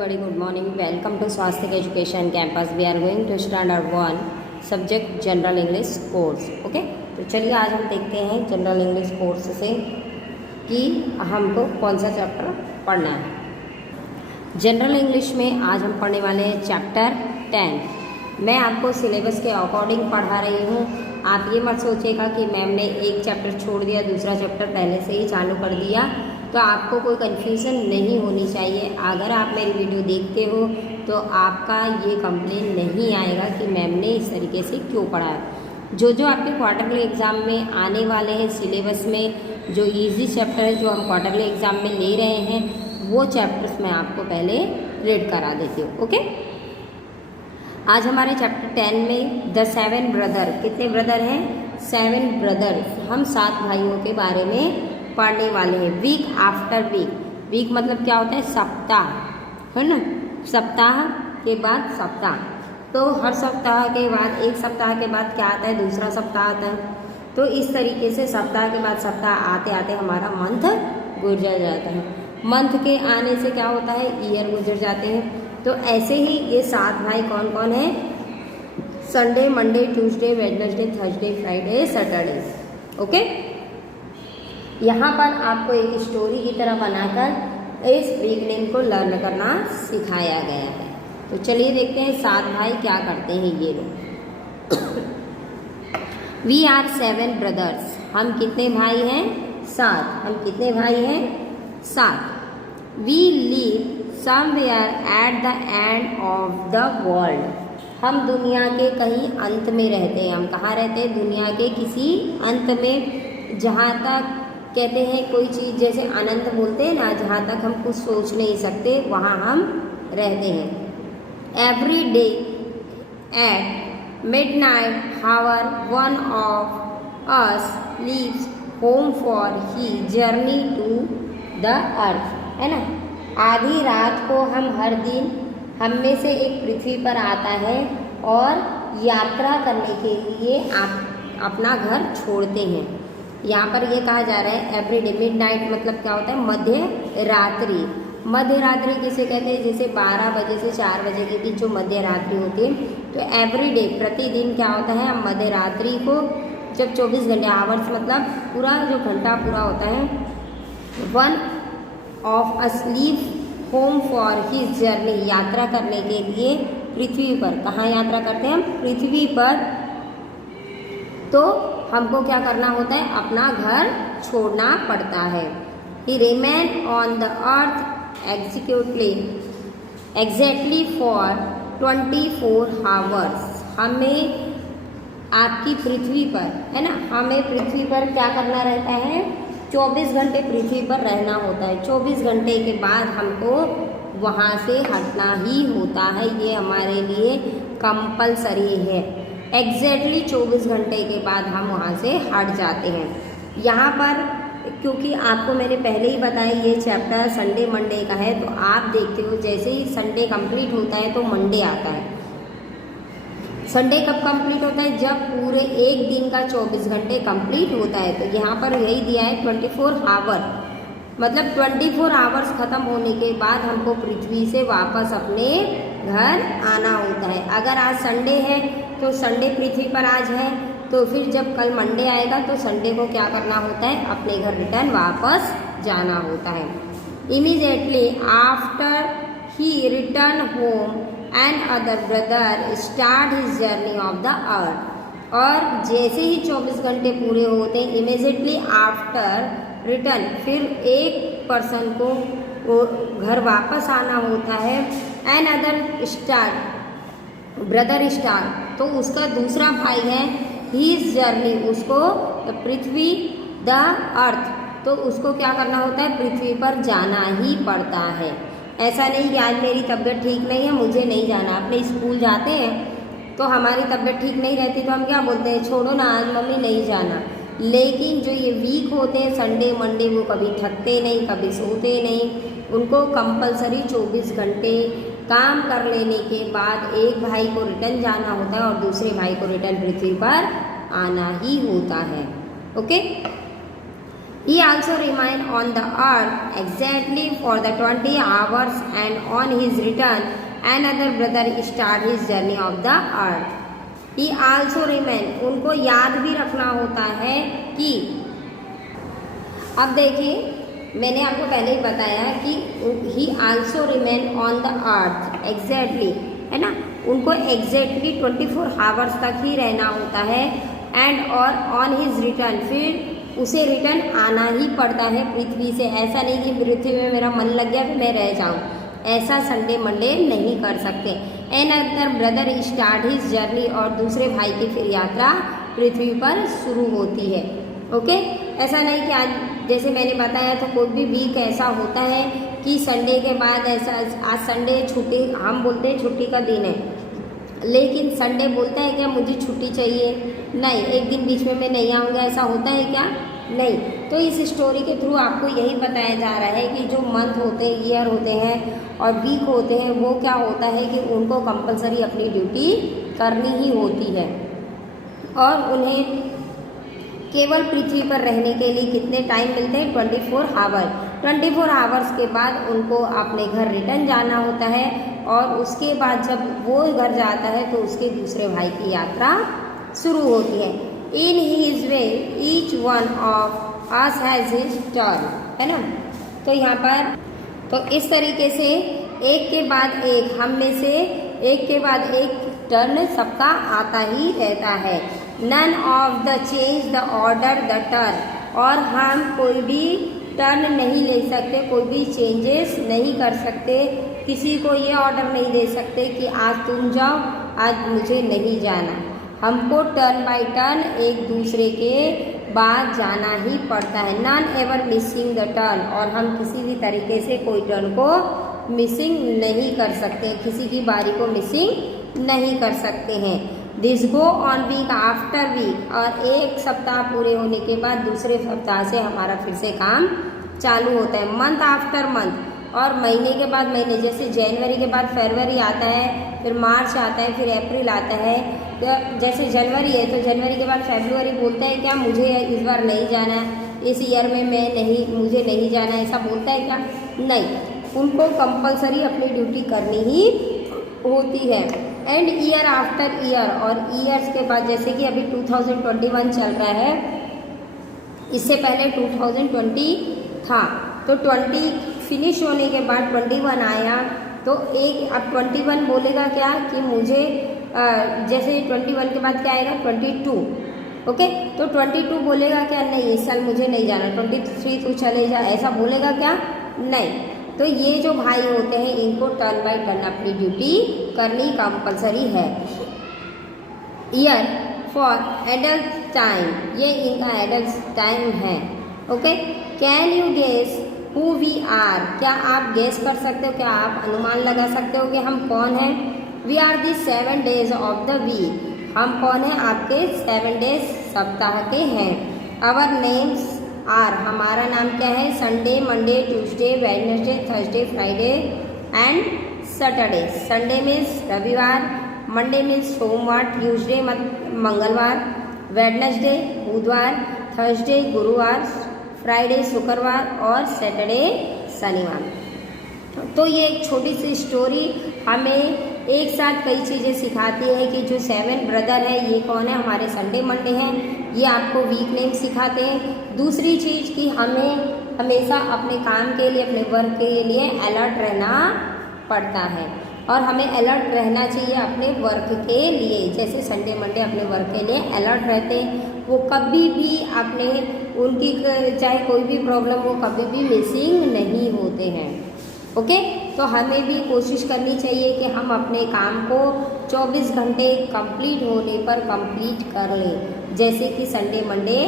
everybody, good morning. Welcome to Swastik Education Campus. We are going to standard 1 subject General English course. Okay, तो चलिए आज हम देखते हैं जनरल इंग्लिश कोर्स से कि हमको कौन सा चैप्टर पढ़ना है। जनरल इंग्लिश में आज हम पढ़ने वाले हैं चैप्टर 10। मैं आपको सिलेबस के अकॉर्डिंग पढ़ा रही हूँ। आप ये मत सोचिएगा कि मैम ने एक चैप्टर छोड़ दिया, दूसरा चैप्टर पहले से ही चालू कर दिया, तो आपको कोई कन्फ्यूज़न नहीं होनी चाहिए। अगर आप मेरी वीडियो देखते हो तो आपका ये कंप्लेन नहीं आएगा कि मैम ने इस तरीके से क्यों पढ़ाया। जो आपके क्वार्टरली एग्ज़ाम में आने वाले हैं सिलेबस में, जो इजी चैप्टर है जो हम क्वार्टरली एग्ज़ाम में ले रहे हैं, वो चैप्टर्स मैं आपको पहले रीड करा देती हूँ। ओके, आज हमारे चैप्टर 10 में द 7 ब्रदर, कितने ब्रदर हैं? 7 ब्रदर। हम 7 भाइयों के बारे में पढ़ने वाले हैं। वीक आफ्टर वीक, वीक मतलब क्या होता है? सप्ताह, है ना। सप्ताह के बाद सप्ताह, तो हर सप्ताह के बाद एक सप्ताह के बाद क्या आता है? दूसरा सप्ताह आता है। तो इस तरीके से सप्ताह के बाद सप्ताह आते आते हमारा मंथ गुजर जाता है। मंथ के आने से क्या होता है? ईयर गुजर जाते हैं। तो ऐसे ही ये 7 भाई कौन कौन है? Sunday, Monday, Tuesday, Wednesday, Thursday, Friday, Saturday. Okay, यहाँ पर आपको एक स्टोरी की तरह बनाकर इस वीक नेम को लर्न करना सिखाया गया है। तो चलिए देखते हैं 7 भाई क्या करते हैं ये लोग। वी आर 7 ब्रदर्स, हम कितने भाई हैं? 7। हम कितने भाई हैं? 7। We live somewhere at the end of the world, हम दुनिया के कहीं अंत में रहते हैं। हम कहाँ रहते हैं? दुनिया के किसी अंत में, जहाँ तक कहते हैं कोई चीज़ जैसे अनंत बोलते हैं ना, जहाँ तक हम कुछ सोच नहीं सकते वहाँ हम रहते हैं। Every day at midnight hour one of us leaves home for he journey to the earth, है ना। आधी रात को हम हर दिन, हम में से एक पृथ्वी पर आता है और यात्रा करने के लिए आप अपना घर छोड़ते हैं। यहाँ पर ये कहा जा रहा है एवरी डे। मिड नाइट मतलब क्या होता है? मध्य रात्रि। मध्य रात्रि किसे कहते हैं? जैसे 12 बजे से 4 बजे के बीच जो मध्य रात्रि होती है। तो एवरी डे, प्रतिदिन क्या होता है? हम मध्य रात्रि को जब 24 घंटे, आवर्स मतलब पूरा जो घंटा पूरा होता है, one of us leave home for his journey, यात्रा करने के लिए पृथ्वी पर। कहाँ यात्रा करते हैं हम? पृथ्वी पर। तो हमको क्या करना होता है? अपना घर छोड़ना पड़ता है। He remain on the earth exactly for 24 hours, हमें आपकी पृथ्वी पर, है ना, हमें पृथ्वी पर क्या करना रहता है? 24 घंटे पृथ्वी पर रहना होता है। 24 घंटे के बाद हमको वहाँ से हटना ही होता है। ये हमारे लिए कंपलसरी है। एग्जैक्टली 24 घंटे के बाद हम वहाँ से हट जाते हैं। यहाँ पर क्योंकि आपको मैंने पहले ही बताया ये चैप्टर संडे मंडे का है, तो आप देखते हो जैसे ही संडे कंप्लीट होता है तो मंडे आता है। संडे कब कंप्लीट होता है? जब पूरे एक दिन का 24 घंटे कंप्लीट होता है। तो यहाँ पर यही दिया है 24 आवर, मतलब 24 आवर्स ख़त्म होने के बाद हमको पृथ्वी से वापस अपने घर आना होता है। अगर आज संडे है तो संडे पृथ्वी पर आज है, तो फिर जब कल मंडे आएगा तो संडे को क्या करना होता है? अपने घर रिटर्न वापस जाना होता है। Immediately after he return home and other brother start his journey of the earth, और जैसे ही 24 घंटे पूरे होते हैं, इमीडिएटली आफ्टर रिटर्न, फिर एक पर्सन को घर वापस आना होता है। And other start, brother start, तो उसका दूसरा भाई है हिज जर्नी, उसको पृथ्वी द अर्थ, तो उसको क्या करना होता है? पृथ्वी पर जाना ही पड़ता है। ऐसा नहीं कि आज मेरी तबीयत ठीक नहीं है मुझे नहीं जाना। अपने स्कूल जाते हैं तो हमारी तबीयत ठीक नहीं रहती तो हम क्या बोलते हैं? छोड़ो ना, आज मम्मी नहीं जाना। लेकिन जो ये वीक होते हैं संडे मंडे, वो कभी थकते नहीं, कभी सोते नहीं। उनको कंपलसरी 24 घंटे काम कर लेने के बाद एक भाई को रिटर्न जाना होता है और दूसरे भाई को रिटर्न पृथ्वी पर आना ही होता है। Okay, He also remained on the earth exactly for the 20 hours, and on his return, another brother started his journey of the earth. He also remained, उनको याद भी रखना होता है कि, अब देखिए मैंने आपको पहले ही बताया कि he also remained on the earth exactly, है ना, उनको exactly 24 hours तक ही रहना होता है, and और on his return, फिर उसे रिटर्न आना ही पड़ता है पृथ्वी से। ऐसा नहीं कि पृथ्वी में मेरा मन लग गया फिर मैं रह जाऊं, ऐसा संडे मंडे नहीं कर सकते। Another brother start his journey, और दूसरे भाई की फिर यात्रा पृथ्वी पर शुरू होती है। ओके, ऐसा नहीं कि आज जैसे मैंने बताया तो कोई भी वीक ऐसा होता है कि संडे के बाद ऐसा, आज संडे छुट्टी, हम बोलते हैं छुट्टी का दिन है, लेकिन संडे बोलता है क्या मुझे छुट्टी चाहिए, नहीं, एक दिन बीच में मैं नहीं आऊँगा, ऐसा होता है क्या, नहीं। तो इस स्टोरी के थ्रू आपको यही बताया जा रहा है कि जो मंथ होते हैं, ईयर होते हैं और वीक होते हैं, वो क्या होता है कि उनको कंपलसरी अपनी ड्यूटी करनी ही होती है, और उन्हें केवल पृथ्वी पर रहने के लिए कितने टाइम मिलते हैं, 24 आवर। 24 आवर्स के बाद उनको अपने घर रिटर्न जाना होता है, और उसके बाद जब वो घर जाता है तो उसके दूसरे भाई की यात्रा शुरू होती है। In his way each one of us has his turn, है ना। तो यहाँ पर तो इस तरीके से एक के बाद एक, हम में से एक के बाद एक टर्न सबका आता ही रहता है। None of the change the order the turn, और हम कोई भी टर्न नहीं ले सकते, कोई भी चेंजेस नहीं कर सकते, किसी को ये ऑर्डर नहीं दे सकते कि आज तुम जाओ, आज मुझे नहीं जाना। हमको टर्न बाय टर्न एक दूसरे के बाद जाना ही पड़ता है। Non ever missing the turn, और हम किसी भी तरीके से कोई टर्न को मिसिंग नहीं कर सकते, किसी की बारी को मिसिंग नहीं कर सकते हैं। This go on week after week, और एक सप्ताह पूरे होने के बाद दूसरे सप्ताह से हमारा फिर से काम चालू होता है। मंथ आफ्टर मंथ, और महीने के बाद महीने, जैसे जनवरी के बाद फरवरी आता है, फिर मार्च आता है, फिर अप्रैल आता है। जैसे जनवरी है तो जनवरी के बाद फरवरी बोलता है क्या मुझे इस बार नहीं जाना है, इस ईयर में मैं नहीं, मुझे नहीं जाना, ऐसा बोलता है क्या, नहीं, उनको कंपलसरी अपनी ड्यूटी करनी ही होती है। एंड ईयर आफ्टर ईयर, और ईयर्स के बाद जैसे कि अभी 2021 चल रहा है, इससे पहले 2020 था, तो 20 फिनिश होने के बाद 21 आया, तो एक अब 21 बोलेगा क्या कि मुझे जैसे 21 के बाद क्या आएगा 22, ओके, तो 22 बोलेगा क्या, नहीं इस साल मुझे नहीं जाना, 23 तू चले जा, ऐसा बोलेगा क्या, नहीं। तो ये जो भाई होते हैं इनको टर्न बाय टर्न अपनी ड्यूटी करनी कंपलसरी है। ईयर फॉर एडल्ट टाइम, ये इनका एडल्ट टाइम है। Okay, can you guess who we are, क्या आप गेस कर सकते हो, क्या आप अनुमान लगा सकते हो कि हम कौन हैं। We are the 7 days of the week, हम कौन हैं, आपके 7 days सप्ताह के हैं। आवर नेम्स आर, हमारा नाम क्या है, Sunday, Monday, Tuesday, Wednesday, Thursday, Friday and Saturday. Sunday means रविवार, मंडे मीन्स सोमवार, ट्यूसडे मंगलवार, वेडनेसडे बुधवार, थर्सडे गुरुवार, फ्राइडे शुक्रवार और सैटरडे शनिवार। तो ये एक छोटी सी स्टोरी हमें एक साथ कई चीज़ें सिखाती है कि जो 7 ब्रदर है ये कौन है, हमारे संडे मंडे हैं, ये आपको वीक नेम सिखाते हैं। दूसरी चीज़ कि हमें हमेशा अपने काम के लिए, अपने वर्क के लिए अलर्ट रहना पड़ता है, और हमें अलर्ट रहना चाहिए अपने वर्क के लिए। जैसे संडे मंडे अपने वर्क के लिए अलर्ट रहते हैं, वो कभी भी अपने उनकी चाहे कोई भी प्रॉब्लम हो कभी भी मिसिंग नहीं होते हैं। ओके, तो हमें भी कोशिश करनी चाहिए कि हम अपने काम को 24 घंटे कंप्लीट होने पर कंप्लीट कर लें। जैसे कि संडे मंडे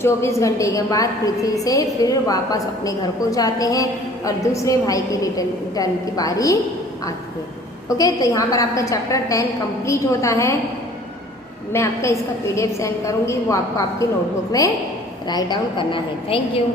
24 घंटे के बाद पृथ्वी से फिर वापस अपने घर को जाते हैं और दूसरे भाई की रिटर्न की बारी आती है। ओके, तो यहाँ पर आपका चैप्टर 10 कंप्लीट होता है। मैं आपका इसका PDF सेंड करूँगी, वो आपको आपकी नोटबुक में राइट डाउन करना है। Thank you.